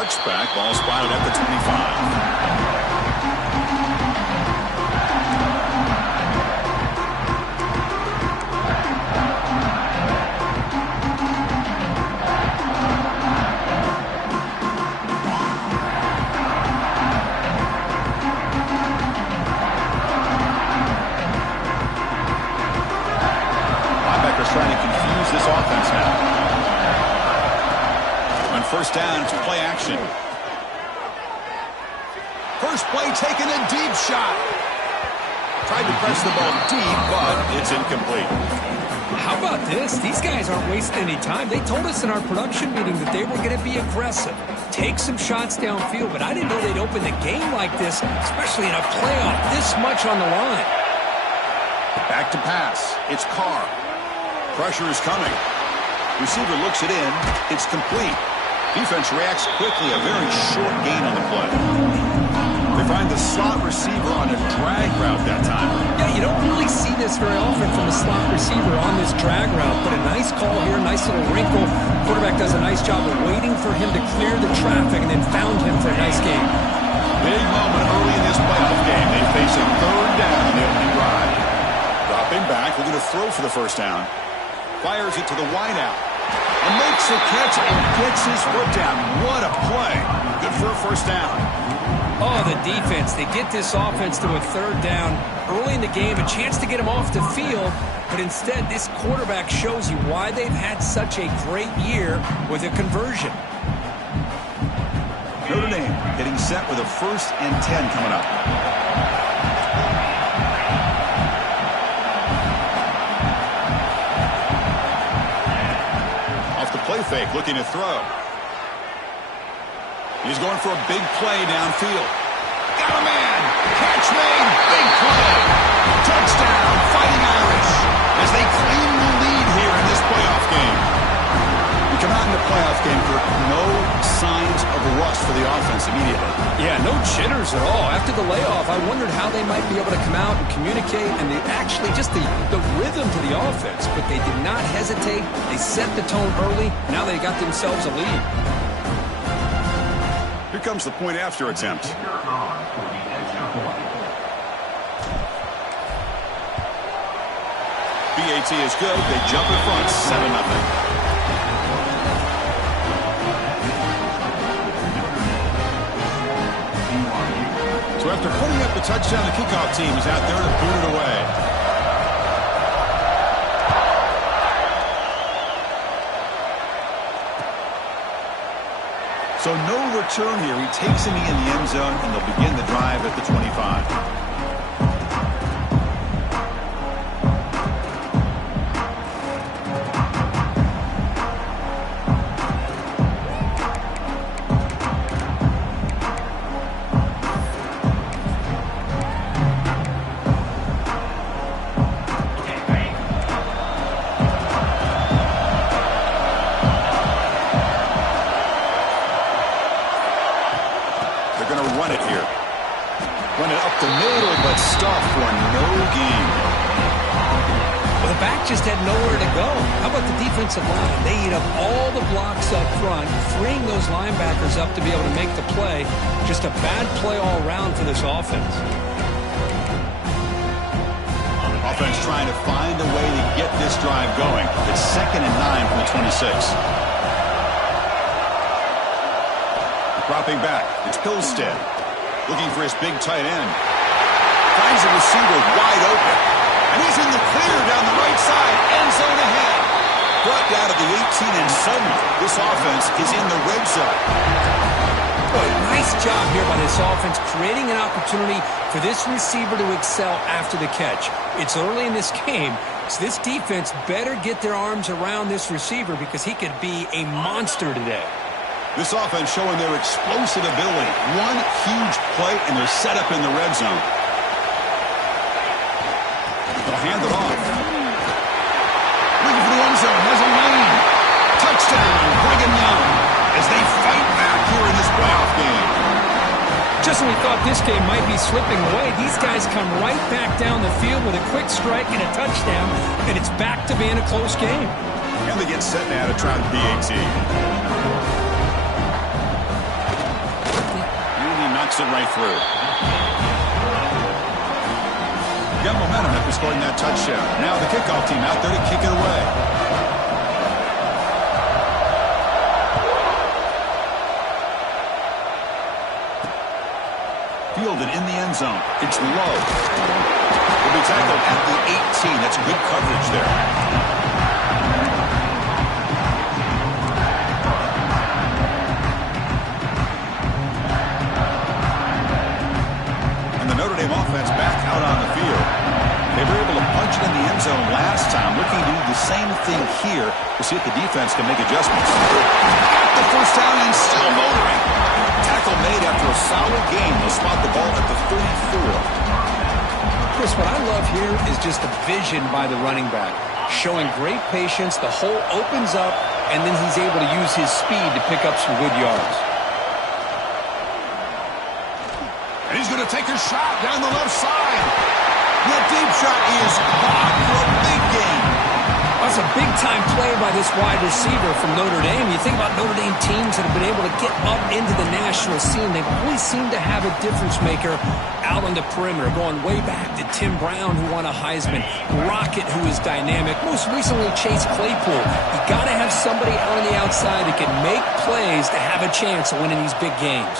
touchback. Ball spotted at the 25. Trying to confuse this offense now. On first down, it's play action. First play taken, a deep shot. Tried to press the ball deep, but it's incomplete. How about this? These guys aren't wasting any time. They told us in our production meeting that they were going to be aggressive, take some shots downfield, but I didn't know they'd open the game like this, especially in a playoff, this much on the line. Back to pass. It's Carr. Pressure is coming. Receiver looks it in. It's complete. Defense reacts quickly. A very short gain on the play. They find the slot receiver on a drag route that time. Yeah, you don't really see this very often from a slot receiver on this drag route, but a nice call here, nice little wrinkle. Quarterback does a nice job of waiting for him to clear the traffic and then found him for a nice game. Big moment early in this playoff game. They face a third down in the opening drive. Dropping back, looking to throw for the first down. Fires it to the wideout. And makes a catch and gets his foot down. What a play. Good for a first down. Oh, the defense. They get this offense to a third down early in the game. A chance to get him off the field. But instead, this quarterback shows you why they've had such a great year with a conversion. Notre Dame getting set with a 1st and 10 coming up. Play fake, looking to throw. He's going for a big play downfield. Got a man. Catch made. Big play. Touchdown, Fighting Irish, as they claim the lead here in this playoff game. We come out in the playoff game for no signs of rust for the offense immediately. Yeah, no jitters at all. After the layoff, I wondered how they might be able to come out and communicate, and they actually just the rhythm to the offense, but they did not hesitate. They set the tone early. Now they got themselves a lead. Here comes the point after attempt. BAT is good. They jump in front, 7-0. So after putting up the touchdown, the kickoff team is out there to boot it away. So no return here. He takes it in the end zone, and they'll begin the drive at the 25. Just had nowhere to go. How about the defensive line? They eat up all the blocks up front, freeing those linebackers up to be able to make the play. Just a bad play all around for this offense. Offense trying to find a way to get this drive going. It's 2nd and 9 from the 26. Dropping back. It's Pilstead. Looking for his big tight end. Finds a receiver wide open. And he's in the clear down the right side. End zone ahead. Brought down at the 18, and suddenly this offense is in the red zone. Boy, nice job here by this offense, creating an opportunity for this receiver to excel after the catch. It's early in this game, so this defense better get their arms around this receiver because he could be a monster today. This offense showing their explosive ability. One huge play, and they're set up in the red zone. They'll hand it off. Looking for the end zone. Has a lane. Touchdown. Brigham Young as they fight back here in this playoff game. Just when we thought this game might be slipping away, these guys come right back down the field with a quick strike and a touchdown, and it's back to being a close game. And they get set now to try the BAT. Takes it right through. Got momentum after scoring that touchdown. Now the kickoff team out there to kick it away. Fielded in the end zone. It's low. Will be tackled at the 18. That's good coverage there. And the Notre Dame offense back out on the field. They were able to punch it in the end zone last time. Looking to do the same thing here to see if the defense can make adjustments. The first down and still motoring. Tackle made after a solid game. They'll spot the ball at the 34. Chris, what I love here is just the vision by the running back. Showing great patience, the hole opens up, and then he's able to use his speed to pick up some good yards. And he's going to take a shot down the left side. That deep shot is caught for a big gain. That's a big-time play by this wide receiver from Notre Dame. You think about Notre Dame teams that have been able to get up into the national scene. They've always seemed to have a difference maker out on the perimeter, going way back to Tim Brown, who won a Heisman, Rocket, who is dynamic, most recently Chase Claypool. You got to have somebody out on the outside that can make plays to have a chance of winning these big games.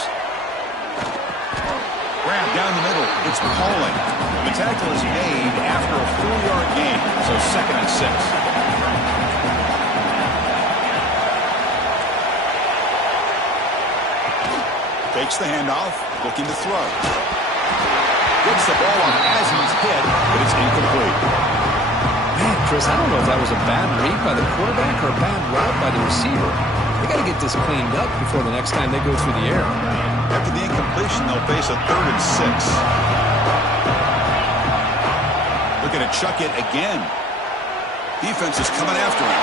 Grab down the middle. It's Pauling. The tackle is made after a 4-yard gain, so 2nd and 6. Takes the handoff, looking to throw. Gets the ball on as he's hit, but it's incomplete. Man, Chris, I don't know if that was a bad read by the quarterback or a bad route by the receiver. They got to get this cleaned up before the next time they go through the air. After the incompletion, they'll face a 3rd and 6. Looking to chuck it again. Defense is coming after him.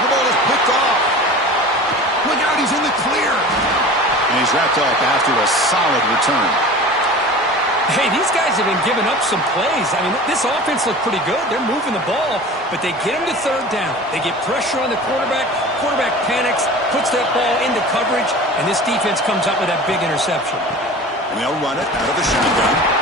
The ball is picked off. Look out, he's in the clear. And he's wrapped up after a solid return. Hey, these guys have been giving up some plays. I mean, this offense looked pretty good. They're moving the ball, but they get him to 3rd down. They get pressure on the quarterback. Quarterback panics, puts that ball into coverage, and this defense comes up with that big interception. And they'll run it out of the shotgun.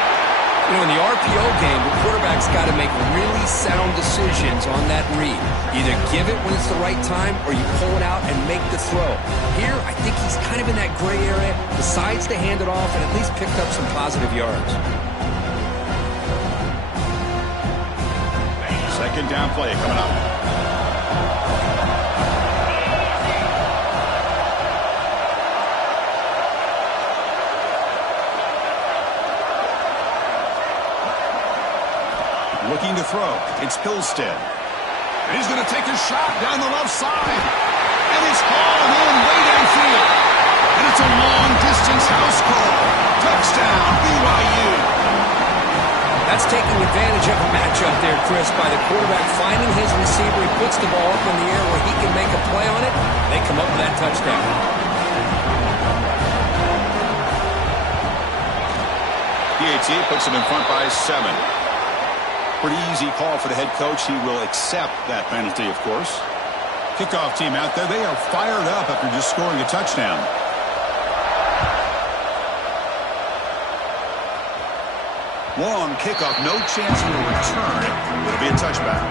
You know, in the RPO game, the quarterback's got to make really sound decisions on that read. Either give it when it's the right time or you pull it out and make the throw. Here, I think he's kind of in that gray area, decides to hand it off and at least picked up some positive yards. 2nd down play coming up. Looking to throw. It's Pilstead. And he's going to take a shot down the left side. And it's hauled in way downfield. And it's a long-distance house call. Touchdown, BYU. That's taking advantage of a matchup there, Chris, by the quarterback finding his receiver. He puts the ball up in the air where he can make a play on it. They come up with that touchdown. PAT puts him in front by 7. Pretty easy call for the head coach. He will accept that penalty, of course. Kickoff team out there. They are fired up after just scoring a touchdown. Long kickoff. No chance of a return. It'll be a touchback.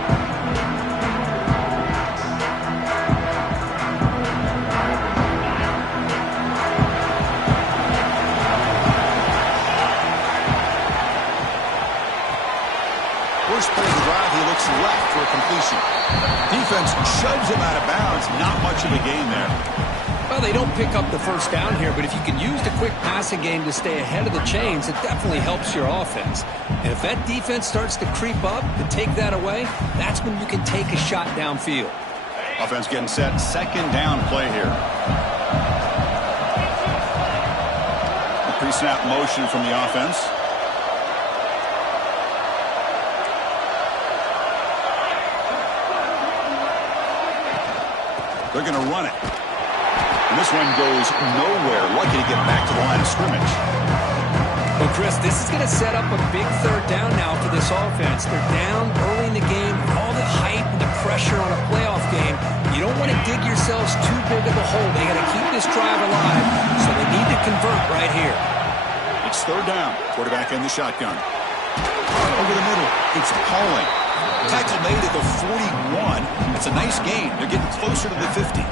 First play of the drive, he looks left for a completion. Defense shoves him out of bounds. Not much of a gain there. Well, they don't pick up the first down here, but if you can use the quick passing game to stay ahead of the chains, it definitely helps your offense. And if that defense starts to creep up to take that away, that's when you can take a shot downfield. Offense getting set. 2nd down play here. A pre-snap motion from the offense. They're going to run it. And this one goes nowhere. Lucky to get back to the line of scrimmage. Well, Chris, this is going to set up a big third down now for this offense. They're down early in the game. All the hype and the pressure on a playoff game. You don't want to dig yourselves too big of a hole. They got to keep this drive alive, so they need to convert right here. It's third down. Quarterback in the shotgun. Over the middle. It's Pauling. Tackle made at the 41. That's a nice gain. They're getting closer to the 50.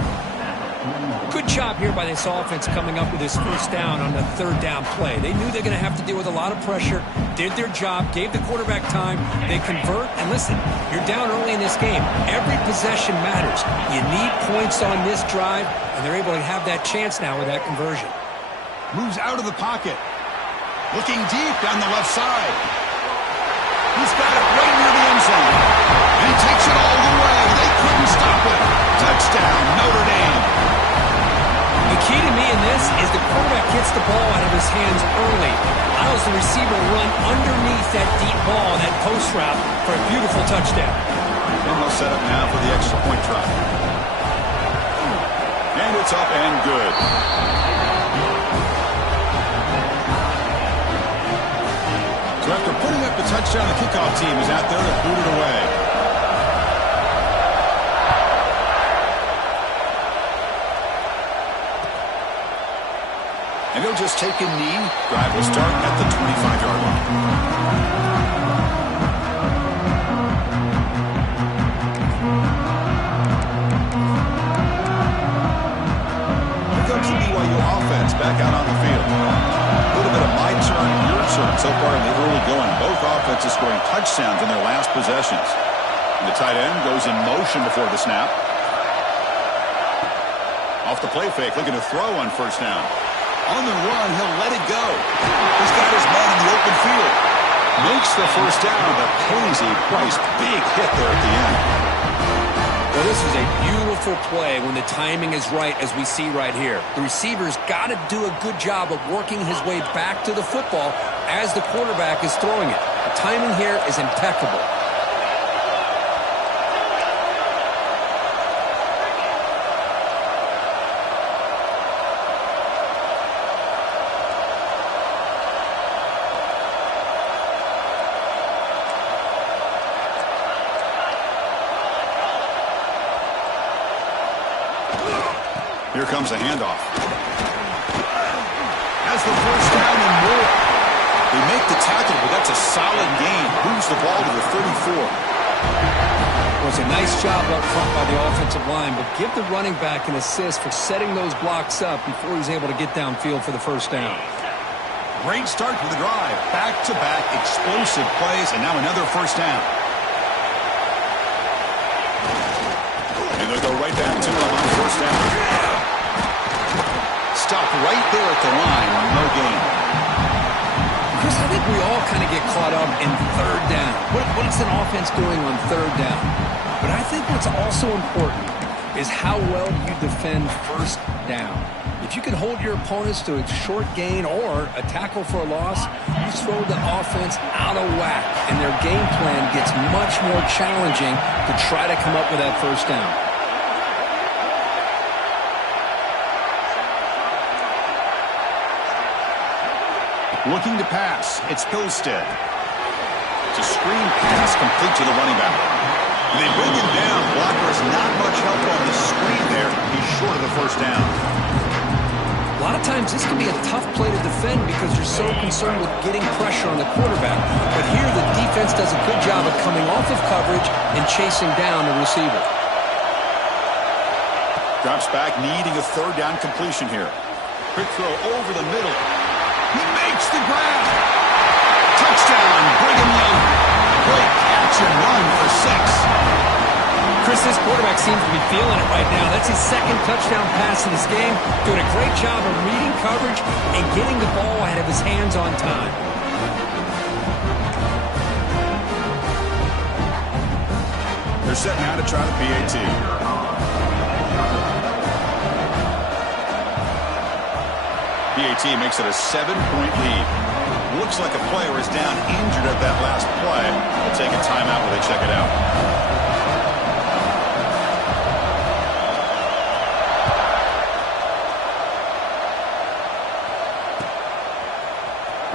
Good job here by this offense coming up with this first down on the third down play. They knew they're going to have to deal with a lot of pressure, did their job, gave the quarterback time. They convert, and listen, you're down early in this game. Every possession matters. You need points on this drive, and they're able to have that chance now with that conversion. Moves out of the pocket. Looking deep down the left side. He's got it right near the end zone. And he takes it all the way. They couldn't stop it. Touchdown, Notre Dame. The key to me in this is the quarterback gets the ball out of his hands early, allows the receiver to run underneath that deep ball, that post route, for a beautiful touchdown. And they'll set up now for the extra point try. And it's up and good. So after putting up the touchdown, the kickoff team is out there to boot it away. And he'll just take a knee. Drive will start at the 25-yard line. Here comes the BYU offense back out on the field. A little bit of my turn, your turn so far in the early going. Both offenses scoring touchdowns in their last possessions. And the tight end goes in motion before the snap. Off the play fake, looking to throw on first down. On the run, he'll let it go. He's got his man in the open field. Makes the first down, but pays a price. Big hit there at the end. Well, this is a beautiful play when the timing is right, as we see right here. The receiver's got to do a good job of working his way back to the football as the quarterback is throwing it. The timing here is impeccable. Here comes a handoff. Has the first down and more. They make the tackle, but that's a solid gain. Moves the ball to the 34. Well, it's a nice job up front by the offensive line, but give the running back an assist for setting those blocks up before he's able to get downfield for the first down. Great start to the drive. Back-to-back explosive plays, and now another first down. And they'll go right back to him on first down. Stop right there at the line. No gain. Chris, I think we all kind of get caught up in third down. What is an offense doing on third down? But I think what's also important is how well you defend first down. If you can hold your opponents to a short gain or a tackle for a loss, you throw the offense out of whack, and their game plan gets much more challenging to try to come up with that first down. Looking to pass. It's Hillstead. It's a screen pass complete to the running back. They bring him down. Blocker's not much help on the screen there. He's short of the first down. A lot of times this can be a tough play to defend because you're so concerned with getting pressure on the quarterback. But here the defense does a good job of coming off of coverage and chasing down the receiver. Drops back, needing a third down completion here. Quick throw over the middle. He makes the grab. Touchdown, Brigham Young. Great catch and run for 6. Chris, this quarterback seems to be feeling it right now. That's his second touchdown pass in this game. Doing a great job of reading coverage and getting the ball out of his hands on time. They're set now to try the PAT. PAT makes it a 7-point lead. Looks like a player is down injured at that last play. They'll take a timeout while they check it out.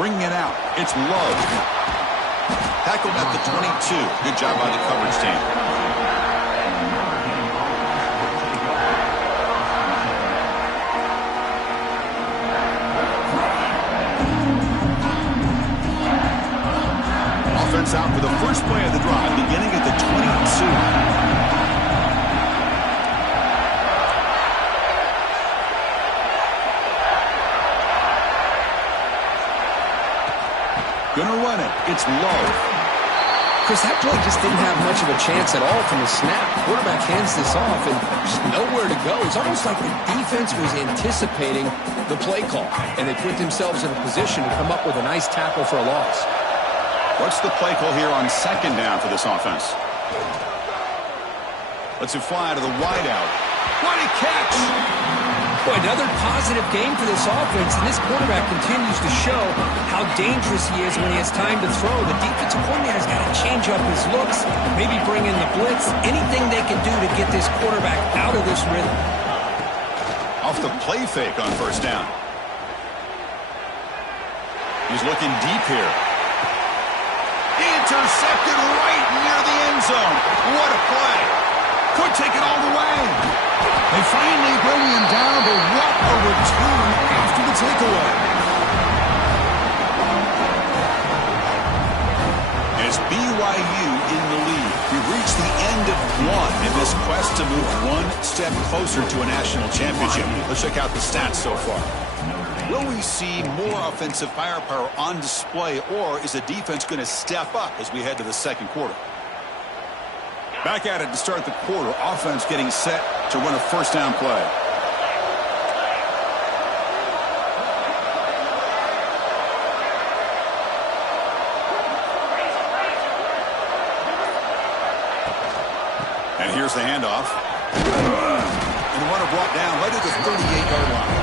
Bringing it out. It's Love. Tackled at the 22. Good job by the coverage team. Offense out for the first play of the drive, beginning at the 22. Gonna run it. It's Low. Chris, that play just didn't have much of a chance at all from the snap. Quarterback hands this off, and there's nowhere to go. It's almost like the defense was anticipating the play call, and they put themselves in a position to come up with a nice tackle for a loss. What's the play call here on second down for this offense? Lets it fly to the wideout. What a catch! Boy, another positive game for this offense, and this quarterback continues to show how dangerous he is when he has time to throw. The defensive coordinator's got to change up his looks, maybe bring in the blitz, anything they can do to get this quarterback out of this rhythm. Off the play fake on first down. He's looking deep here. Intercepted right near the end zone. What a play. Could take it all the way. They finally bring him down, but what a return after the takeaway. As BYU in the lead, we've reached the end of one in this quest to move one step closer to a national championship. Let's check out the stats so far. Will we see more offensive firepower on display, or is the defense going to step up as we head to the second quarter? Back at it to start the quarter. Offense getting set to run a first down play. And here's the handoff. And the runner brought down right at the 38-yard line.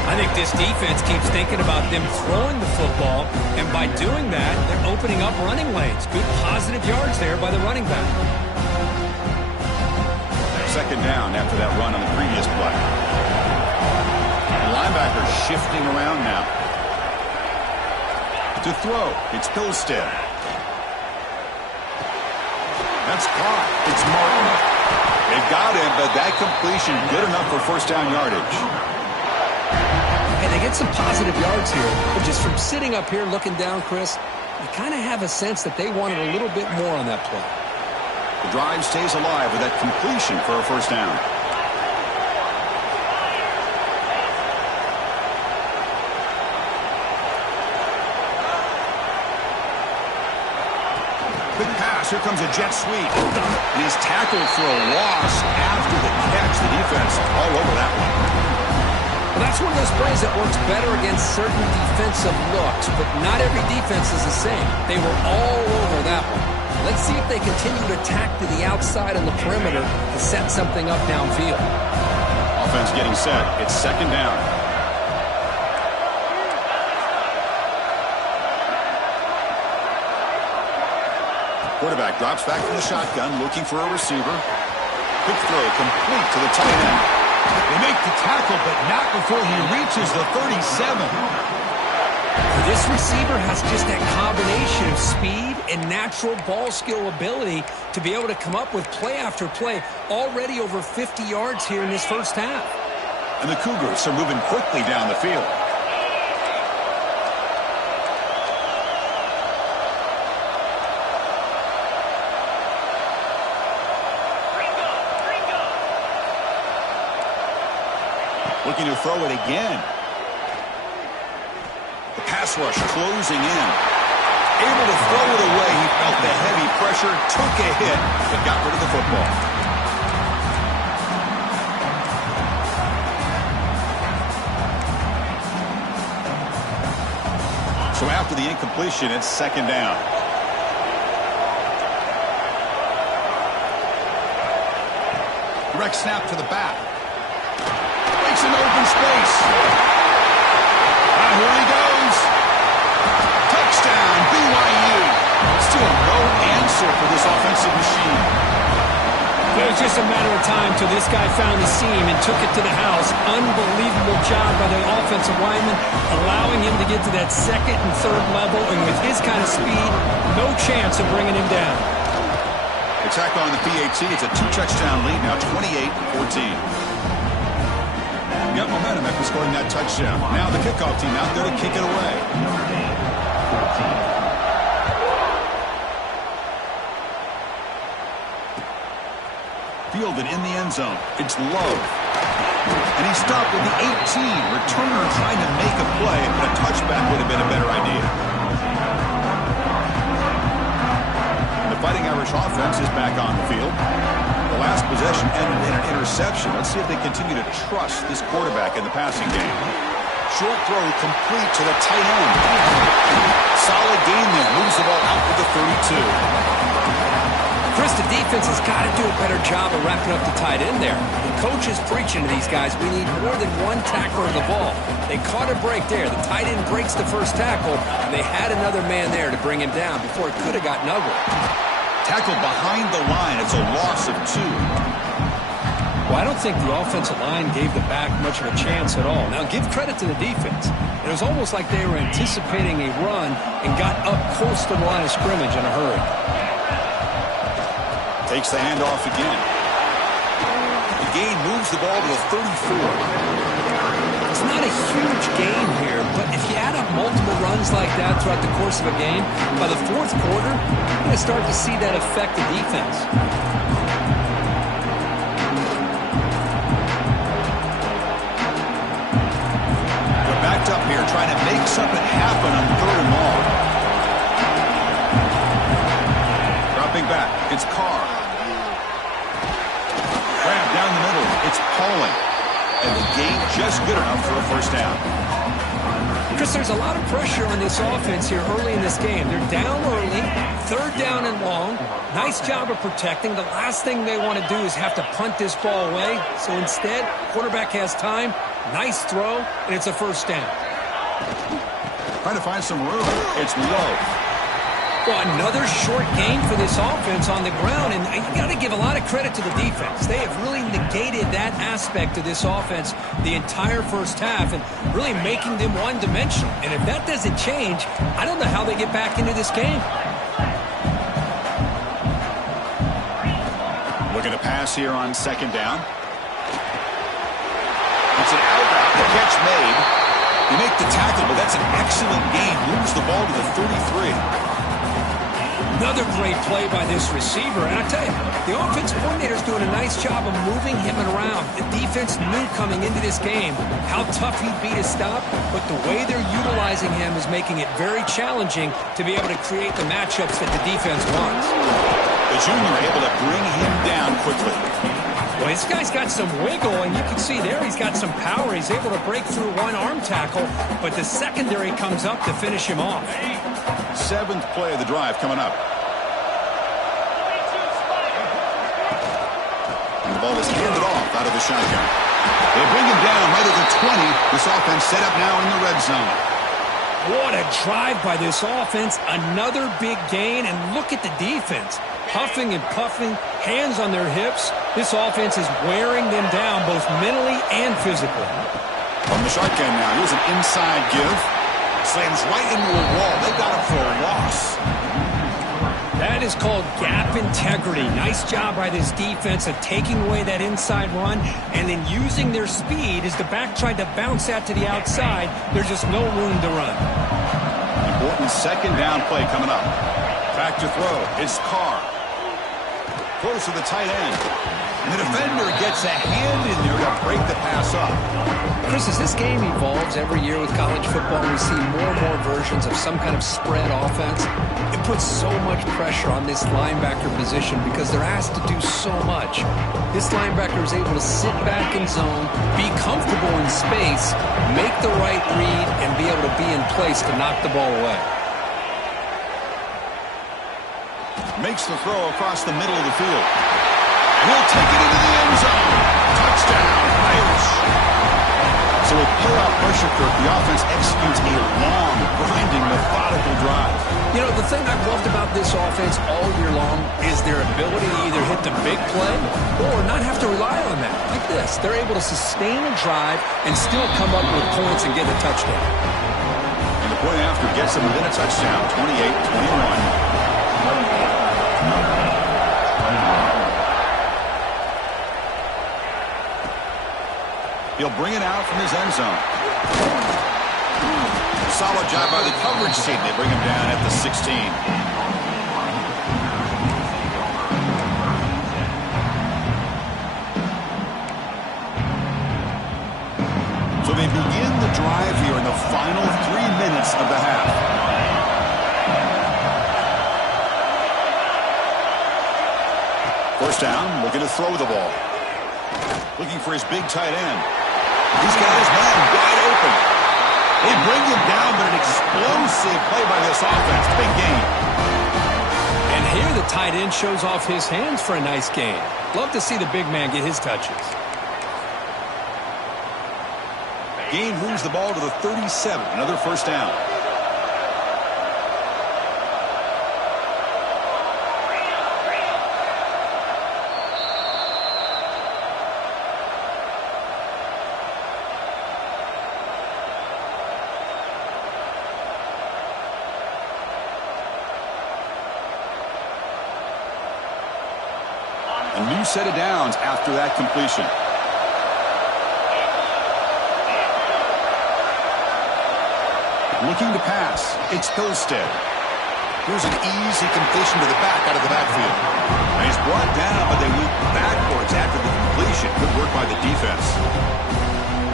I think this defense keeps thinking about them throwing the football, and by doing that, they're opening up running lanes. Good positive yards there by the running back. Second down after that run on the previous play. The linebacker shifting around now. To throw, it's Hillstead. That's caught. It's Martin. They got him, but that completion good enough for first down yardage. Hey, they get some positive yards here, but just from sitting up here looking down, Chris, you kind of have a sense that they wanted a little bit more on that play. The drive stays alive with that completion for a first down. Quick pass. Here comes a jet sweep. And he's tackled for a loss after the catch. The defense all over that one. Well, that's one of those plays that works better against certain defensive looks, but not every defense is the same. They were all over that one. Let's see if they continue to attack to the outside on the perimeter to set something up downfield. Offense getting set. It's second down. Quarterback drops back from the shotgun, looking for a receiver. Quick throw, complete to the tight end. They make the tackle, but not before he reaches the 37. This receiver has just that combination of speed and natural ball skill ability to be able to come up with play after play, already over 50 yards here in this first half. And the Cougars are moving quickly down the field. Looking to throw it again. The pass rush closing in. Able to throw it away. He felt the heavy pressure, took a hit, but got rid of the football. So after the incompletion, it's second down. Direct snap to the back. Makes an open space. Here he goes. Touchdown, BYU. Still no answer for this offensive machine. There's just a matter of time till this guy found the seam and took it to the house. Unbelievable job by the offensive lineman, allowing him to get to that second and third level, and with his kind of speed, no chance of bringing him down. Attack on the PAT. It's a 2-touchdown lead now, 28-14. Got momentum after scoring that touchdown. Now the kickoff team out there to kick it away. Fielded in the end zone. It's Love. And he stopped at the 18. Returner trying to make a play, but a touchback would have been a better idea. And the Fighting Irish offense is back on the field. The last possession ended in an interception. Let's see if they continue to trust this quarterback in the passing game. Short throw complete to the tight end. Solid gain there. Moves the ball out to the 32. Chris, the defense has got to do a better job of wrapping up the tight end there. The coach is preaching to these guys, we need more than one tackler of the ball. They caught a break there. The tight end breaks the first tackle, and they had another man there to bring him down before it could have gotten ugly. Tackle behind the line. It's a loss of 2. Well, I don't think the offensive line gave the back much of a chance at all. Now, give credit to the defense. It was almost like they were anticipating a run and got up close to the line of scrimmage in a hurry. Takes the handoff again. The gain moves the ball to the 34. It's not a huge gain here, but if you add up multiple runs like that throughout the course of a game, by the fourth quarter, you're going to start to see that affect the defense. They're backed up here trying to make something happen on 3rd and long. Dropping back. It's Carr. Grab down the middle. It's Pauling. And the gain just good enough for a first down. Chris, there's a lot of pressure on this offense here early in this game. They're down early, 3rd down and long. Nice job of protecting. The last thing they want to do is have to punt this ball away. So instead, quarterback has time. Nice throw, and it's a first down. Trying to find some room. It's low. Well, another short gain for this offense on the ground, and you got to give a lot of credit to the defense. They have really negated that aspect of this offense the entire first half and really making them one-dimensional. And if that doesn't change, I don't know how they get back into this game. Looking to pass here on 2nd down. It's an out route. The catch made. You make the tackle, but that's an excellent gain. Moves the ball to the 33. Another great play by this receiver. And I tell you, the offensive coordinator's doing a nice job of moving him around. The defense knew coming into this game how tough he'd be to stop, but the way they're utilizing him is making it very challenging to be able to create the matchups that the defense wants. The junior able to bring him down quickly. Well, this guy's got some wiggle, and you can see there he's got some power. He's able to break through one arm tackle, but the secondary comes up to finish him off. 7th play of the drive coming up. And the ball is handed off out of the shotgun. They bring him down right at the 20. This offense set up now in the red zone. What a drive by this offense. Another big gain, and look at the defense. Huffing and puffing, hands on their hips. This offense is wearing them down both mentally and physically. From the shotgun now, here's an inside give. Slams right into a wall. They got him for a loss. That is called gap integrity. Nice job by this defense of taking away that inside run and then using their speed as the back tried to bounce that to the outside. There's just no room to run. Important 2nd down play coming up. Back to throw. It's Carr. Close to the tight end. And the defender gets a hand in there to break the pass up. Chris, as this game evolves every year with college football, we see more and more versions of some kind of spread offense. It puts so much pressure on this linebacker position because they're asked to do so much. This linebacker is able to sit back in zone, be comfortable in space, make the right read, and be able to be in place to knock the ball away. Makes the throw across the middle of the field. And he'll take it into the end zone. Touchdown, Irish. So with playoff pressure, Kirk, the offense executes a long, grinding, methodical drive. You know, the thing I've loved about this offense all year long is their ability to either hit the big play or not have to rely on that. Like this, they're able to sustain a drive and still come up with points and get a touchdown. And the point after gets them within a touchdown, 28-21. He'll bring it out from his end zone. Solid job by the coverage team. They bring him down at the 16. So they begin the drive here in the final 3 minutes of the half. First down, looking to throw the ball. Looking for his big tight end. He's got his man wide open. They bring him down, but an explosive play by this offense. Big gain. And here the tight end shows off his hands for a nice gain. Love to see the big man get his touches. Gain moves the ball to the 37. Another first down. A new set of downs after that completion. Looking to pass. It's Hillstead. Here's an easy completion to the back out of the backfield. And he's brought down, but they went backwards after the completion. Good work by the defense.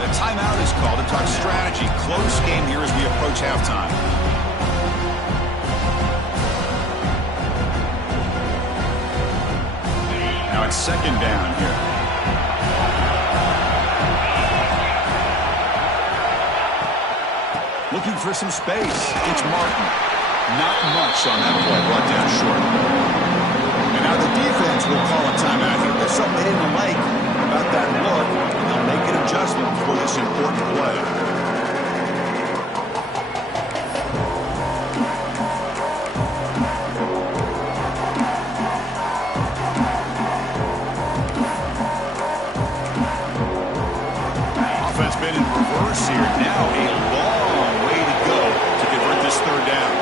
The timeout is called to talk strategy. Close game here as we approach halftime. Now it's second down here. Looking for some space. It's Martin. Not much on that play. Brought down short. And now the defense will call a timeout here. There's something they didn't like about that look. They'll make an adjustment for this important play. Offense been in reverse here. Now a long way to go to convert this third down.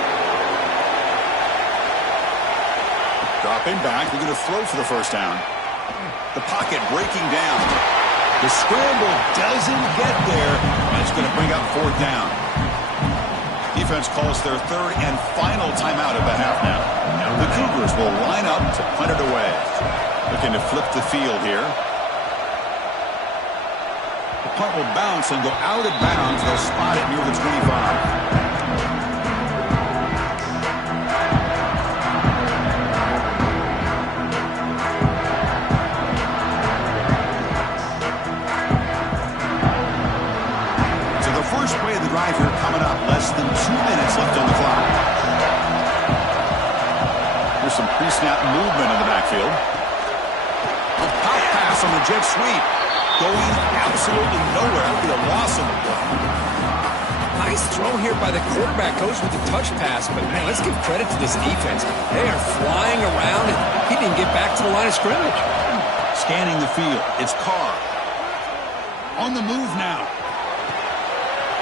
Dropping back. We're going to throw for the first down. The pocket breaking down. The scramble doesn't get there, and it's going to bring up fourth down. Defense calls their third and final timeout of the half now. The Cougars will line up to punt it away. Looking to flip the field here. The punt will bounce and go out of bounds. They'll spot it near the 25. First play of the drive here coming up. Less than 2 minutes left on the clock. There's some pre-snap movement in the backfield. A pop pass on the jet sweep. Going absolutely nowhere after the loss of the ball. Nice throw here by the quarterback. Goes with the touch pass. But, man, let's give credit to this defense. They are flying around, and he didn't get back to the line of scrimmage. Scanning the field. It's Carr. On the move now.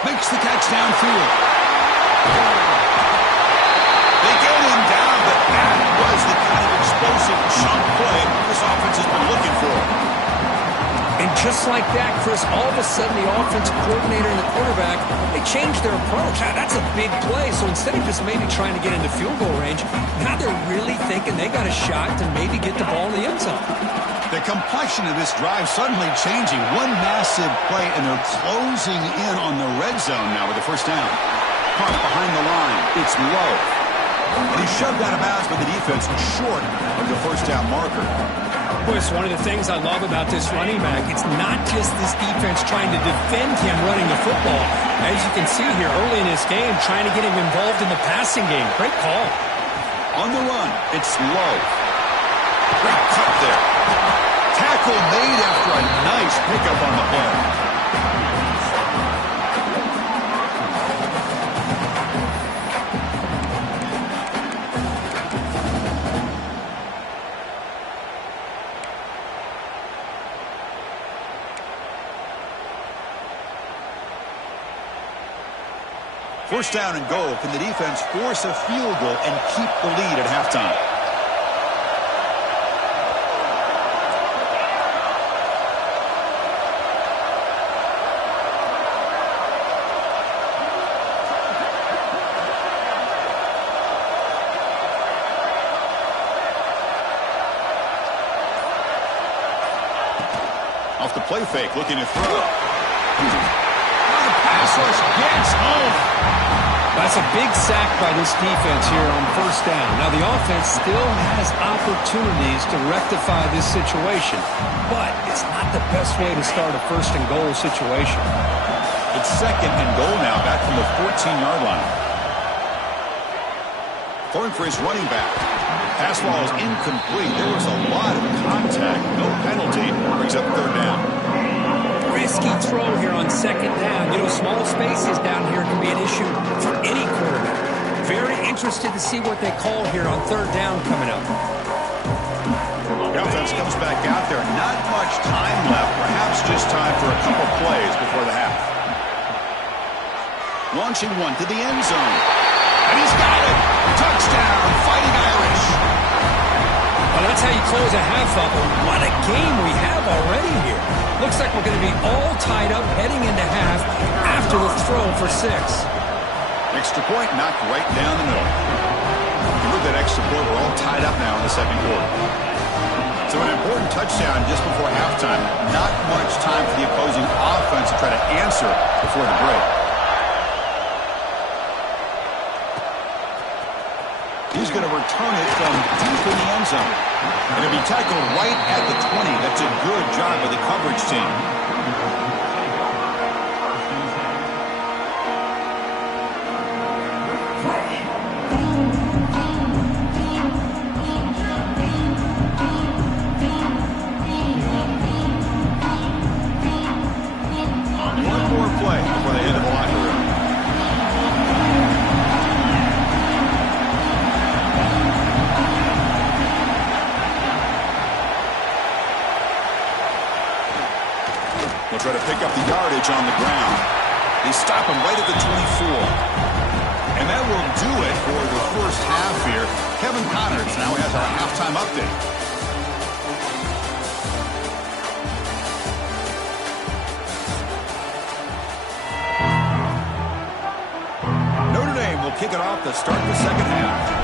Makes the catch downfield. They get him down, but that was the kind of explosive chunk play this offense has been looking for. And just like that, Chris, all of a sudden the offensive coordinator and the quarterback, they changed their approach. Now, that's a big play, so instead of just maybe trying to get into field goal range, now they're really thinking they got a shot to maybe get the ball in the end zone. The complexion of this drive suddenly changing. One massive play, and they're closing in on the red zone now with the first down. Caught behind the line. It's low. And he's shoved out of bounds by the defense short of the first down marker. Boy, it's one of the things I love about this running back. It's not just this defense trying to defend him running the football. As you can see here early in this game, trying to get him involved in the passing game. Great call. On the run, it's low. Great cut there. Tackle made after a nice pickup on the play. first down and goal. Can the defense force a field goal and keep the lead at halftime? Off the play fake, looking to throw. The pass rush gets home. That's a big sack by this defense here on first down. Now, the offense still has opportunities to rectify this situation, but it's not the best way to start a first and goal situation. It's second and goal now, back from the 14-yard line. Throwing for his running back. Pass ball is incomplete. There was a lot of contact. No penalty. Brings up third down. Risky throw here on second down. You know, small spaces down here can be an issue for any quarterback. Very interested to see what they call here on third down coming up. The offense comes back out there. Not much time left. Perhaps just time for a couple plays before the half. Launching one to the end zone. And he's got it. Touchdown, Fighting Irish. Well, that's how you close a half up. What a game we have already here. Looks like we're going to be all tied up heading into half after the throw for 6. Extra point knocked right down the middle. With that extra point, we're all tied up now in the second quarter. So an important touchdown just before halftime. Not much time for the opposing offense to try to answer before the break. He's going to return it from deep in the end zone. And it'll be tackled right at the 20. That's a good job by the coverage team. One more play before they head to the locker room. They'll try to pick up the yardage on the ground. They stop him right at the 24. And that will do it for the first half here. Kevin Connors now has our halftime update. Notre Dame will kick it off to start the second half.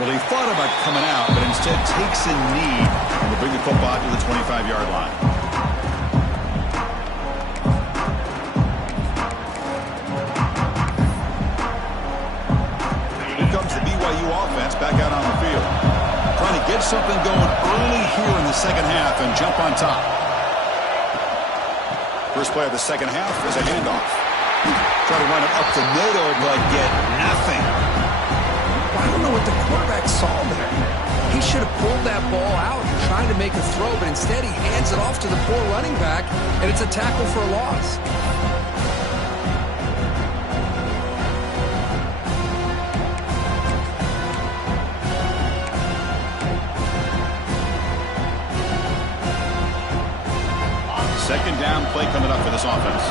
Well, he thought about coming out, but instead takes a knee and will bring the football to the 25-yard line. Here comes the BYU offense back out on the field. Trying to get something going early here in the second half and jump on top. First play of the second half is a handoff. Try to run it up the middle, but get nothing. I don't know what the quarterback saw there. He should have pulled that ball out and tried to make a throw, but instead he hands it off to the poor running back, and it's a tackle for a loss. Second down play coming up for this offense.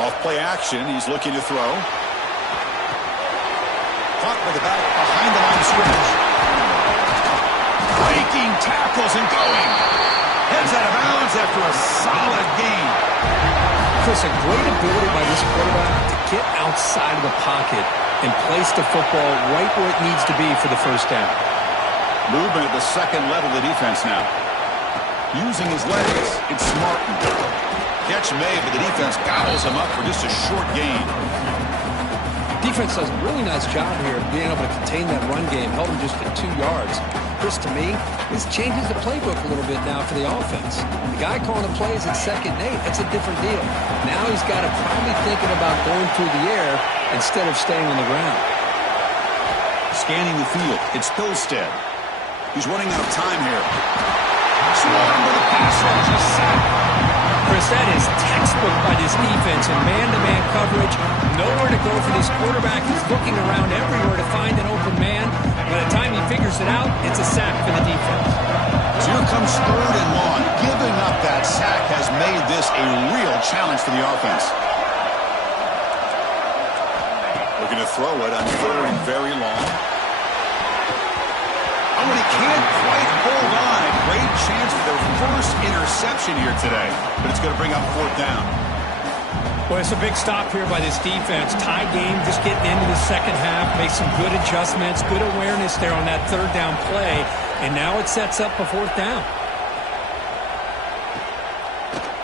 Off-play action, he's looking to throw. Caught by the back behind the line of scrimmage. Breaking tackles and going. Heads out of bounds after a solid gain. Chris, a great ability by this quarterback to get outside of the pocket and place the football right where it needs to be for the first down. Movement at the second level of the defense now. Using his legs, it's Martin. Catch made, but the defense gobbles him up for just a short gain. Defense does a really nice job here of being able to contain that run game, held him just at 2 yards. Chris, to me, this changes the playbook a little bit now for the offense. The guy calling the plays at 2nd and 8, that's a different deal. Now he's got to probably thinking about going through the air instead of staying on the ground. scanning the field. It's Hillstead. He's running out of time here. Swarmed with a pass rush, a sack. Chris, that is textbook by this defense in man-to-man coverage. Nowhere to go for this quarterback. He's looking around everywhere to find an open man. By the time he figures it out, it's a sack for the defense. So here comes 3rd and long. Giving up that sack has made this a real challenge for the offense. Looking to throw it on 3rd and very long. Oh, and he can't quite hold on. A great chance for their first interception here today. But it's going to bring up 4th down. Well, it's a big stop here by this defense. Tie game, just getting into the second half. Make some good adjustments, good awareness there on that 3rd down play. And now it sets up a 4th down.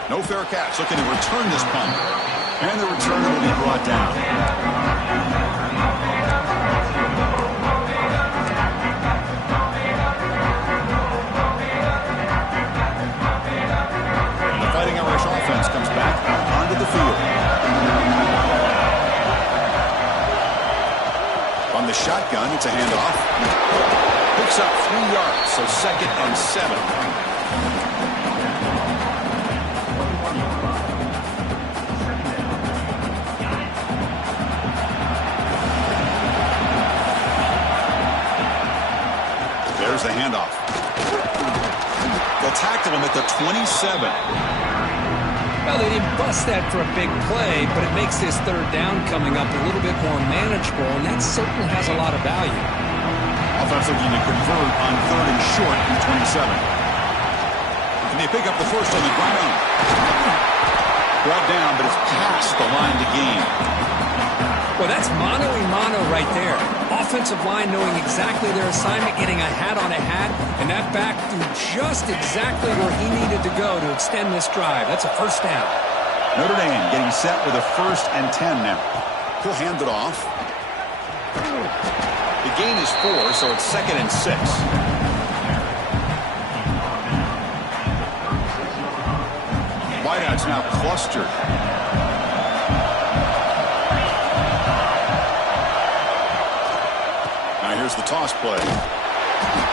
No fair catch. Looking to return this punt. And the returner will be brought down. Offense comes back onto the field. On the shotgun, it's a handoff. Picks up 3 yards, so 2nd and 7. There's the handoff. They'll tackle him at the 27. Well, they didn't bust that for a big play, but it makes this 3rd down coming up a little bit more manageable, and that certainly has a lot of value. Offense looking to convert on 3rd and short from 27. And they pick up the first on the ground. Brought down, but it's past the line to gain. Well, that's mano-a-mano right there. Offensive line knowing exactly their assignment, getting a hat on a hat, and that back threw just exactly where he needed to go to extend this drive. That's a 1st down. Notre Dame getting set with a 1st and 10 now. He'll hand it off. The gain is 4, so it's 2nd and 6. Wideouts now clustered. Here's the toss play.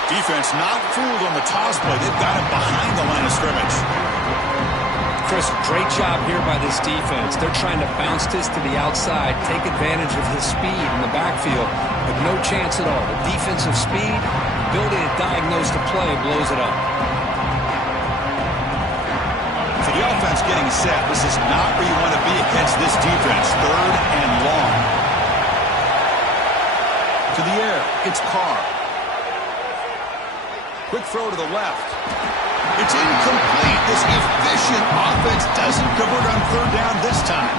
Defense not fooled on the toss play. They've got it behind the line of scrimmage. Chris, great job here by this defense. They're trying to bounce this to the outside, take advantage of his speed in the backfield, but no chance at all. The defensive speed, ability to diagnose the play, blows it up. So the offense getting set. This is not where you want to be against this defense. 3rd and long. To the air, it's Carr. Quick throw to the left. It's incomplete. This efficient offense doesn't convert on 3rd down this time.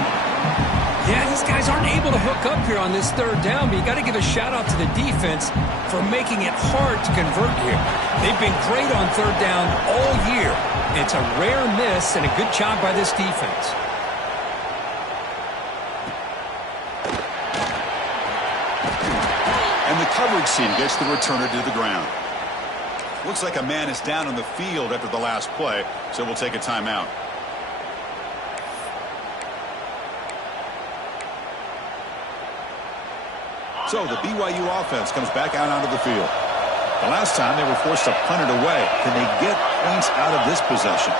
Yeah, these guys aren't able to hook up here on this 3rd down, but you got to give a shout out to the defense for making it hard to convert here. They've been great on 3rd down all year. It's a rare miss and a good job by this defense. And the coverage team gets the returner to the ground. Looks like a man is down on the field after the last play, so we'll take a timeout. So the BYU offense comes back out onto the field. The last time they were forced to punt it away. Can they get points out of this possession?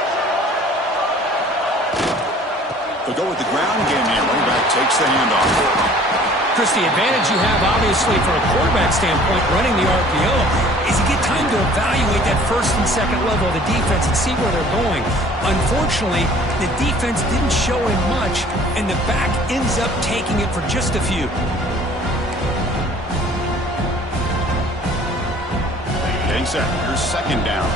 They'll go with the ground game here. Running back takes the handoff. Chris, the advantage you have, obviously, from a quarterback standpoint, running the RPO, is you get time to evaluate that 1st and 2nd level of the defense and see where they're going. Unfortunately, the defense didn't show him much, and the back ends up taking it for just a few. Getting set. Here's 2nd down.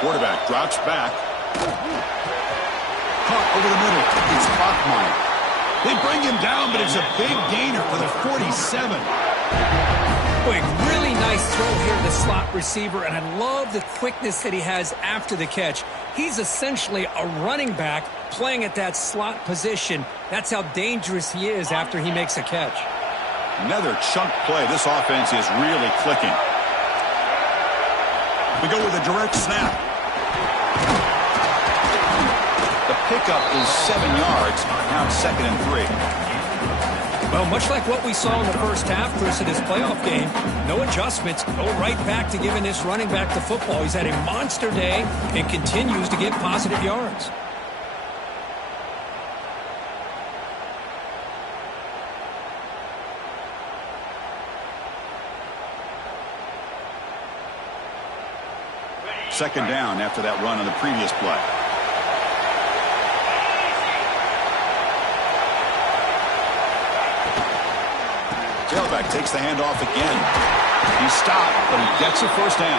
Quarterback drops back. Caught over the middle. It's Bachmeyer. They bring him down, but it's a big gainer for the 47. Boy, really nice throw here to the slot receiver, and I love the quickness that he has after the catch. He's essentially a running back playing at that slot position. That's how dangerous he is after he makes a catch. Another chunk play. This offense is really clicking. We go with a direct snap. The pickup is 7 yards. Now it's 2nd and 3. Well, much like what we saw in the first half, Chris, in his playoff game, no adjustments, go right back to giving this running back the football. He's had a monster day and continues to get positive yards. Second down after that run on the previous play. Tailback takes the handoff again. He's stopped, but he gets a first down.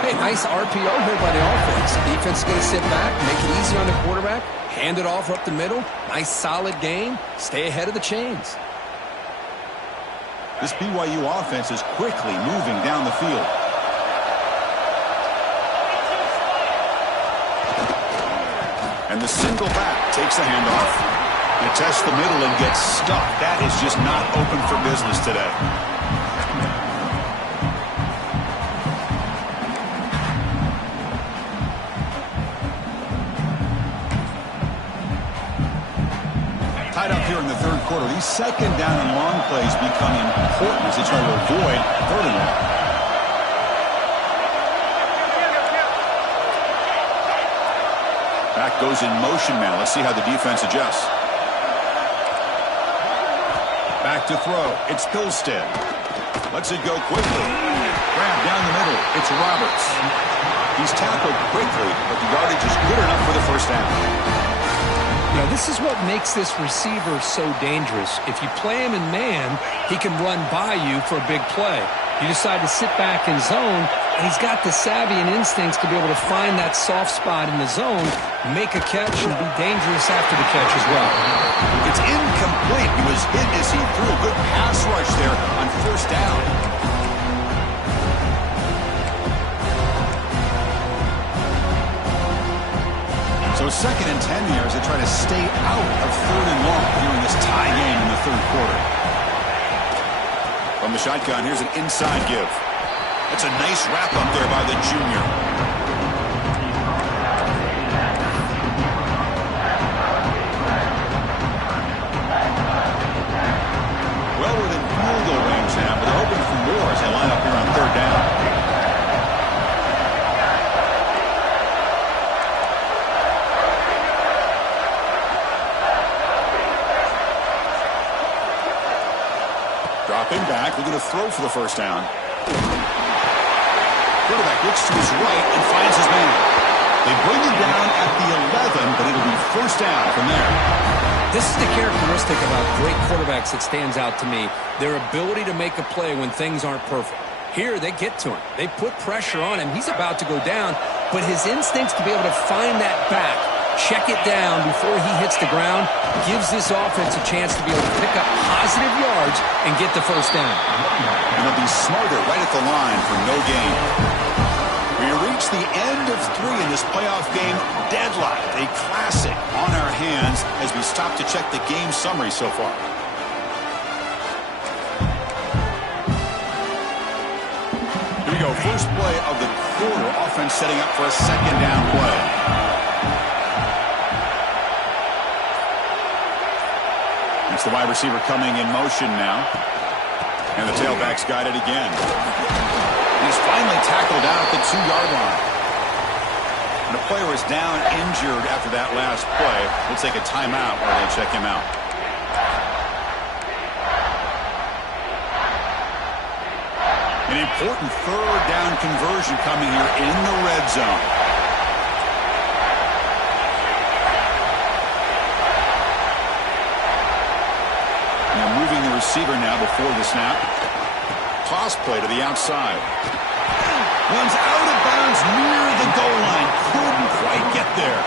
Hey, nice RPO here by the offense. Defense is going to sit back, make it easy on the quarterback, hand it off up the middle. Nice solid game. Stay ahead of the chains. This BYU offense is quickly moving down the field. And the single back takes the handoff. He tests the middle and gets stuck. That is just not open for business today. Tied up here in the third quarter. These second down and long plays become important as they try to avoid 3rd and long. Back goes in motion now. Let's see how the defense adjusts. Back to throw. It's Pilstead. Lets it go quickly. Grab down the middle. It's Roberts. He's tackled quickly, but the yardage is good enough for the first down. You know, this is what makes this receiver so dangerous. If you play him in man, he can run by you for a big play. You decide to sit back in zone, and he's got the savvy and instincts to be able to find that soft spot in the zone, make a catch, and be dangerous after the catch as well. It's incomplete. He was hit as he threw a good pass rush there on first down. So 2nd and 10 here as they try to stay out of 3rd and long here in this tie game in the third quarter. From the shotgun, here's an inside give. That's a nice wrap up there by the junior. Well within field goal range now, but they're hoping for more as they line up here on 3rd down. Dropping back, looking to throw for the first down. Quarterback looks to his right and finds his man. They bring him down at the 11, but it'll be first down from there. This is the characteristic about great quarterbacks that stands out to me. Their ability to make a play when things aren't perfect. Here, they get to him. They put pressure on him. He's about to go down, but his instincts to be able to find that back, check it down before he hits the ground, gives this offense a chance to be able to pick up positive yards and get the first down. And they'll be smarter right at the line for no gain. We reach the end of 3 in this playoff game. Deadlocked, a classic on our hands as we stop to check the game summary so far. Here we go, first play of the quarter. Offense setting up for a 2nd down play. It's the wide receiver coming in motion now. And the tailback's got it again. He's finally tackled out at the 2-yard line. And the player is down injured after that last play. We'll take a timeout while they check him out. An important 3rd down conversion coming here in the red zone. Now moving the receiver now before the snap. Toss play to the outside. Runs out of bounds near the goal line. Couldn't quite get there.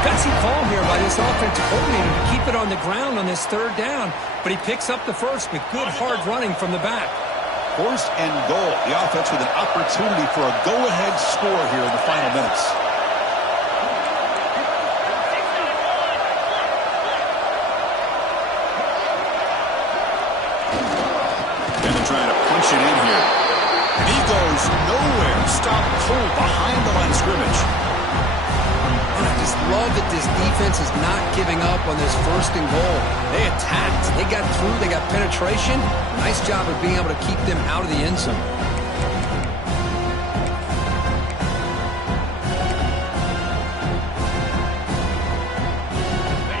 Gutsy call here by this offensive coordinator to keep it on the ground on this 3rd down, but he picks up the first with good hard running from the back. 1st and goal. The offense with an opportunity for a go-ahead score here in the final minutes. gets nowhere. Stop cold behind the line of scrimmage. And I just love that this defense is not giving up on this 1st and goal. They attacked. They got through. They got penetration. Nice job of being able to keep them out of the end zone.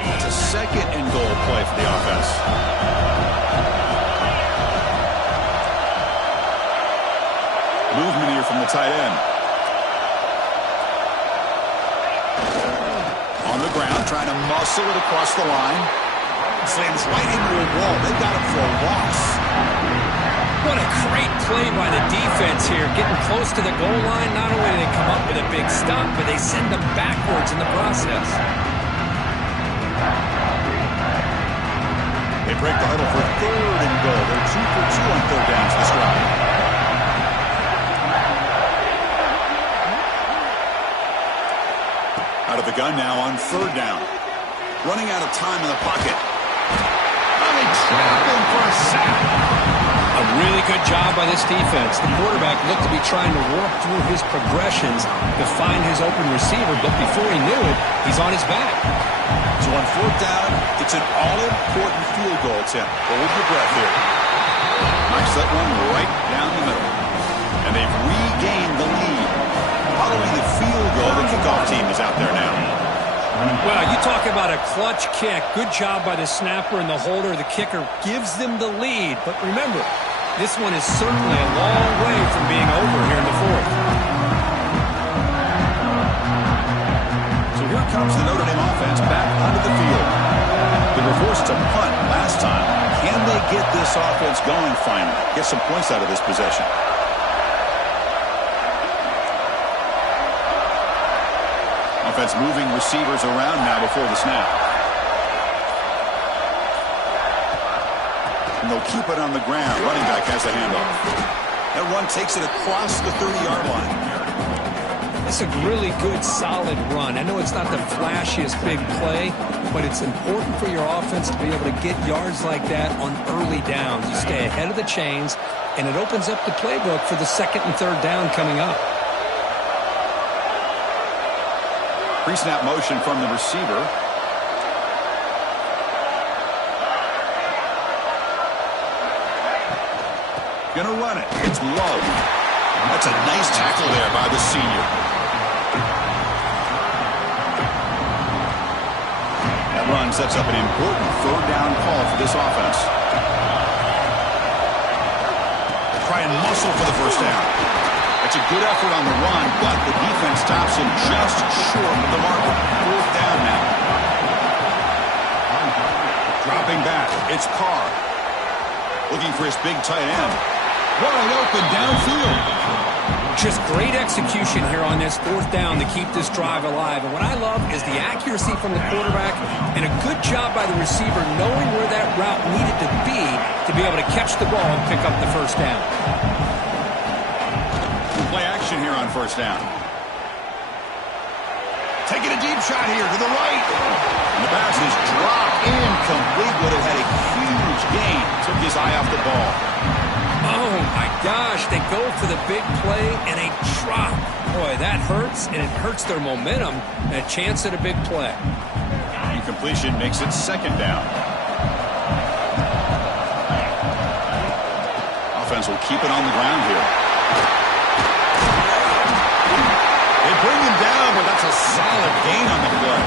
That's a 2nd and goal play for the offense. Movement here from the tight end. On the ground, trying to muscle it across the line. Slams right into a wall. They've got him for a loss. What a great play by the defense here. Getting close to the goal line, not only do they come up with a big stop, but they send them backwards in the process. They break the huddle for 3rd and goal. They're 2 for 2 on 3rd downs this drive. Out of the gun now on 3rd down. Running out of time in the pocket. Oh, they trap him for a sack. A really good job by this defense. The quarterback looked to be trying to work through his progressions to find his open receiver, but before he knew it, he's on his back. So on 4th down, it's an all-important field goal attempt. Hold your breath here. Knocks that one right down the middle. And they've regained the lead. Following the field goal, the kickoff team is out there now. Well, you talk about a clutch kick. Good job by the snapper and the holder. The kicker gives them the lead. But remember, this one is certainly a long way from being over here in the 4th. So here comes the Notre Dame offense back onto the field. They were forced to punt last time. Can they get this offense going finally? Get some points out of this possession. Offense moving receivers around now before the snap. And they'll keep it on the ground. Running back has the handoff. That run takes it across the 30-yard line. It's a really good, solid run. I know it's not the flashiest big play, but it's important for your offense to be able to get yards like that on early downs. You stay ahead of the chains, and it opens up the playbook for the 2nd and 3rd down coming up. Pre-snap motion from the receiver. Gonna run it. It's low. That's a nice tackle there by the senior. That run sets up an important 3rd down call for this offense. Try and muscle for the 1st down. That's a good effort on the run, but the defense stops him just short of the marker. 4th down now. Dropping back. It's Carr. Looking for his big tight end. Wide open downfield. Just great execution here on this 4th down to keep this drive alive. And what I love is the accuracy from the quarterback and a good job by the receiver knowing where that route needed to be able to catch the ball and pick up the 1st down. Play action here on 1st down. Taking a deep shot here to the right. And the pass is dropped incomplete. Would have had a huge gain. Took his eye off the ball. Oh, my gosh. They go for the big play and a drop. Boy, that hurts, and it hurts their momentum and a chance at a big play. Incompletion makes it 2nd down. Offense will keep it on the ground here. They bring him down, but that's a solid gain on the play.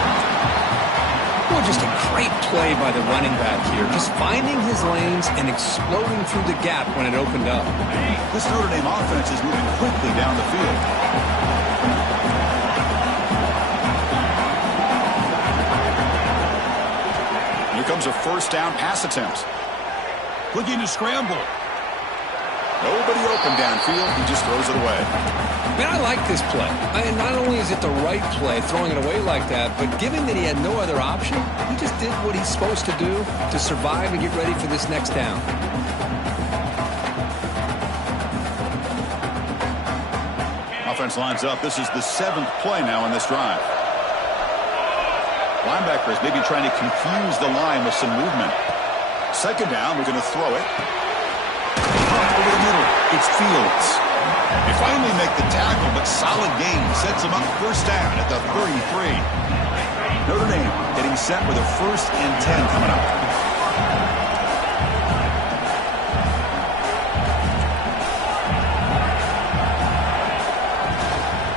Well, just a great play by the running back here. Just finding his lanes and exploding through the gap when it opened up. This Notre Dame offense is moving quickly down the field. Here comes a 1st down pass attempt. Looking to scramble. Nobody open downfield. He just throws it away. Man, I like this play. Not only is it the right play, throwing it away like that, but given that he had no other option, he just did what he's supposed to do to survive and get ready for this next down. Offense lines up. This is the 7th play now in this drive. Linebackers maybe trying to confuse the line with some movement. 2nd down, we're going to throw it. Over the middle, it's Fields. They finally make the tackle, but solid gain sets them up first down at the 33. Notre Dame getting set with a 1st and 10 coming up.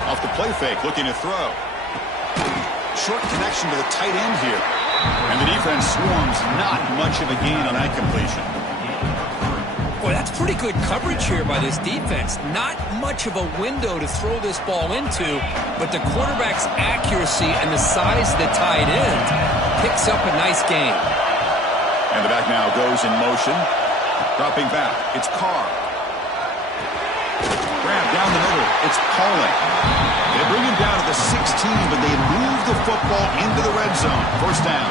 Off the play fake, looking to throw. Short connection to the tight end here. And the defense swarms, not much of a gain on that completion. Boy, that's pretty good coverage here by this defense. Not much of a window to throw this ball into, but the quarterback's accuracy and the size of the tight end picks up a nice gain. And the back now goes in motion. Dropping back, it's Carr. Grab down the middle, it's Pauling. They bring him down to the 16, but they move the football into the red zone. First down.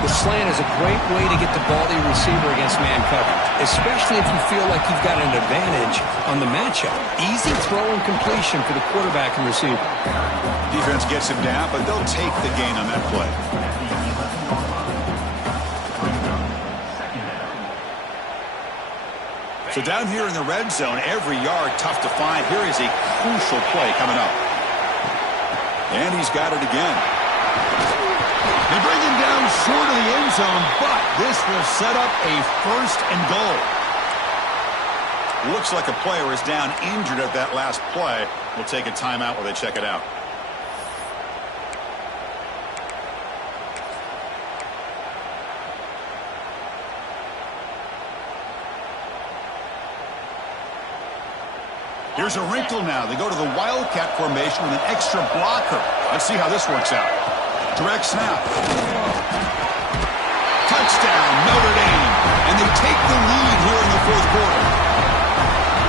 The slant is a great way to get the ball to your receiver against man coverage, especially if you feel like you've got an advantage on the matchup. Easy throw and completion for the quarterback and receiver. Defense gets him down, but they'll take the gain on that play. So down here in the red zone, every yard tough to find. Here is a crucial play coming up. And he's got it again. They bring him down short of the end zone, but this will set up a 1st and goal. Looks like a player is down injured at that last play. We'll take a timeout while they check it out. Here's a wrinkle now. They go to the Wildcat formation with an extra blocker. Let's see how this works out. Direct snap. Touchdown, Notre Dame. And they take the lead here in the 4th quarter.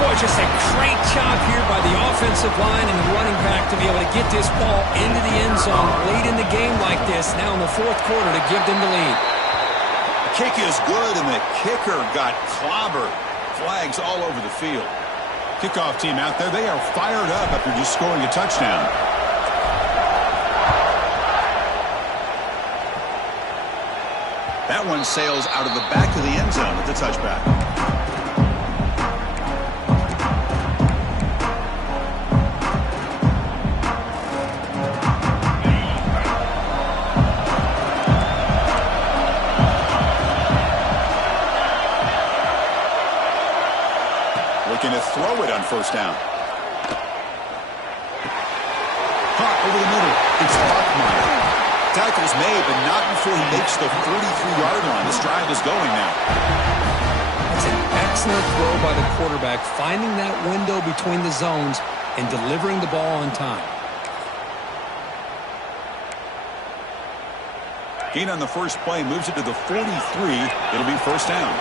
Boy, just a great job here by the offensive line and the running back to be able to get this ball into the end zone late in the game like this, now in the 4th quarter, to give them the lead. The kick is good, and the kicker got clobbered. Flags all over the field. Kickoff team out there, they are fired up after just scoring a touchdown. That one sails out of the back of the end zone with the touchback. Looking to throw it on first down. Caught over the middle. It's Bachmeier. Tackles made, but not before he makes the 43-yard line. This drive is going now. That's an excellent throw by the quarterback, finding that window between the zones and delivering the ball on time. Gain on the first play moves it to the 43. It'll be first down.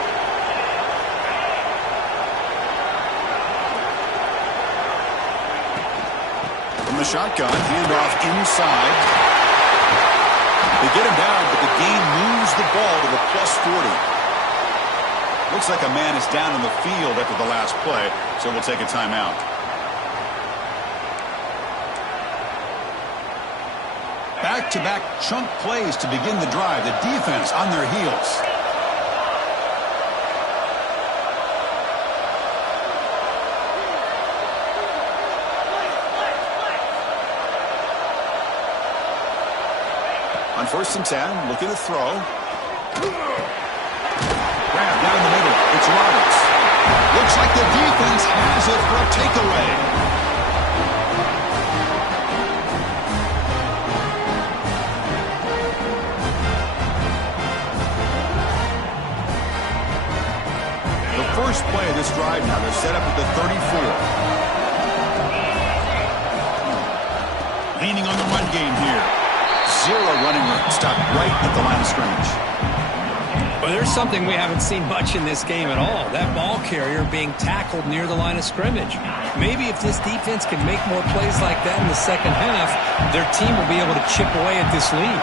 From the shotgun, handoff inside. They get him down, but the gain moves the ball to the +40. Looks like a man is down on the field after the last play, so we'll take a timeout. Back-to-back chunk plays to begin the drive. The defense on their heels. On 1st and 10, looking to throw. Grab down the middle. It's Roberts. Looks like the defense has it for a takeaway. The first play of this drive now, they're set up at the 34. Leaning on the run game here. Zero running room. Stopped right at the line of scrimmage. Well, there's something we haven't seen much in this game at all. That ball carrier being tackled near the line of scrimmage. Maybe if this defense can make more plays like that in the second half, their team will be able to chip away at this lead.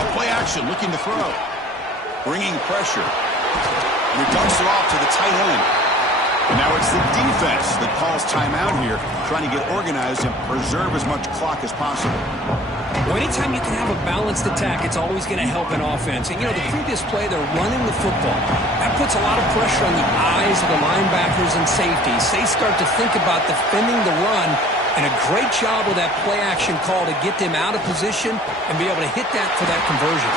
A play action, looking to throw. Bringing pressure. And he dumps it off to the tight end. And now it's the defense that calls timeout here, trying to get organized and preserve as much clock as possible. Well, anytime you can have a balanced attack, it's always going to help an offense. And, the previous play, they're running the football. That puts a lot of pressure on the eyes of the linebackers and safeties. They start to think about defending the run, and a great job with that play-action call to get them out of position and be able to hit that for that conversion.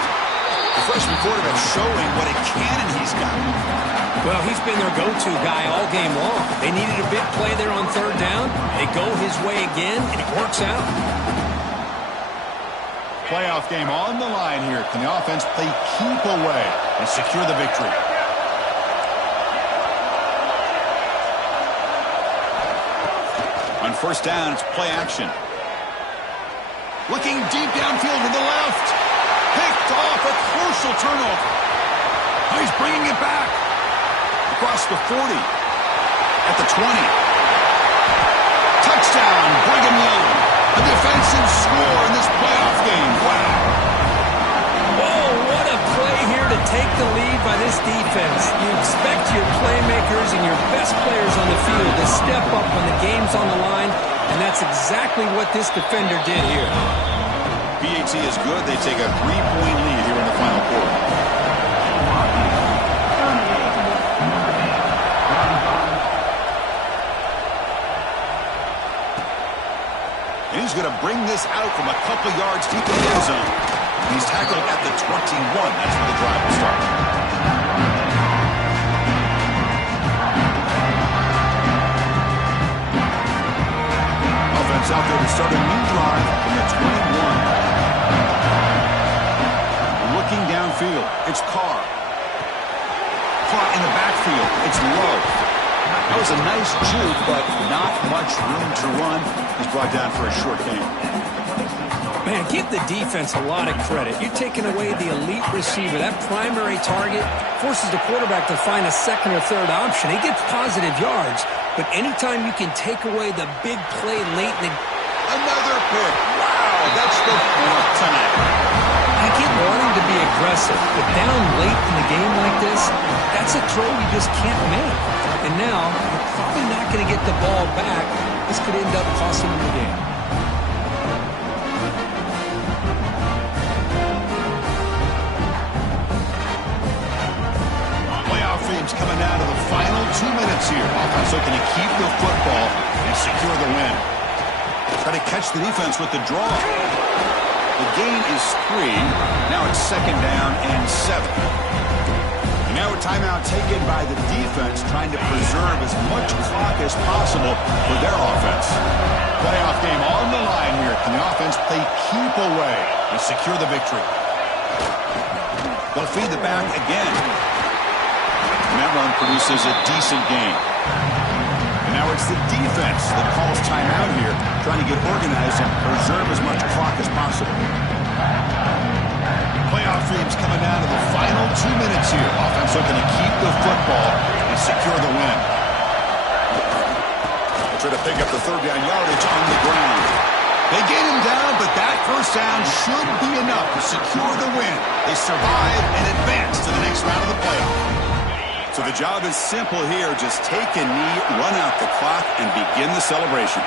The freshman quarterback showing what a cannon he's got. Well, he's been their go-to guy all game long. They needed a big play there on third down. They go his way again, and it works out. Playoff game on the line here. Can the offense play keep away and secure the victory? On first down, it's play action. Looking deep downfield to the left. Picked off, a crucial turnover. Oh, he's bringing it back. Across the 40. At the 20. Touchdown, Brigham Young. A defensive score in this playoff game. Wow. Oh, what a play here to take the lead by this defense. You expect your playmakers and your best players on the field to step up when the game's on the line, and that's exactly what this defender did here. BAT is good. They take a 3-point lead here in the final quarter. And he's going to bring this out from a couple yards deep in the end zone. He's tackled at the 21. That's where the drive will start. Offense out there to start a new drive from the 21. Looking downfield, it's Carr. Caught in the backfield, it's Love. That was a nice juke, but not much room to run. He's brought down for a short gain. Man, give the defense a lot of credit. You're taking away the elite receiver. That primary target forces the quarterback to find a second or third option. He gets positive yards, but anytime you can take away the big play late in the... Another pick. Wow, that's the fourth tonight. I get wanting to be aggressive, but down late in the game like this, that's a throw you just can't make. And now, you're probably not going to get the ball back. This could end up costing them the game. Playoff games coming down to the final 2 minutes here. Offense looking to keep the football and secure the win. Try to catch the defense with the draw. The gain is 3. Now it's second down and 7. And now a timeout taken by the defense, trying to preserve as much clock as possible for their offense. Playoff game on the line here. Can the offense play keep away and secure the victory? They'll feed the back again. And that run produces a decent gain. And now it's the defense that calls timeout here, trying to get organized and preserve as much clock as possible. Playoff dreams coming down to the final 2 minutes here. Offense looking to keep the football and secure the win. They'll try to pick up the third down yardage on the ground. They get him down, but that first down should be enough to secure the win. They survive and advance to the next round of the playoff. So the job is simple here. Just take a knee, run out the clock, and begin the celebration.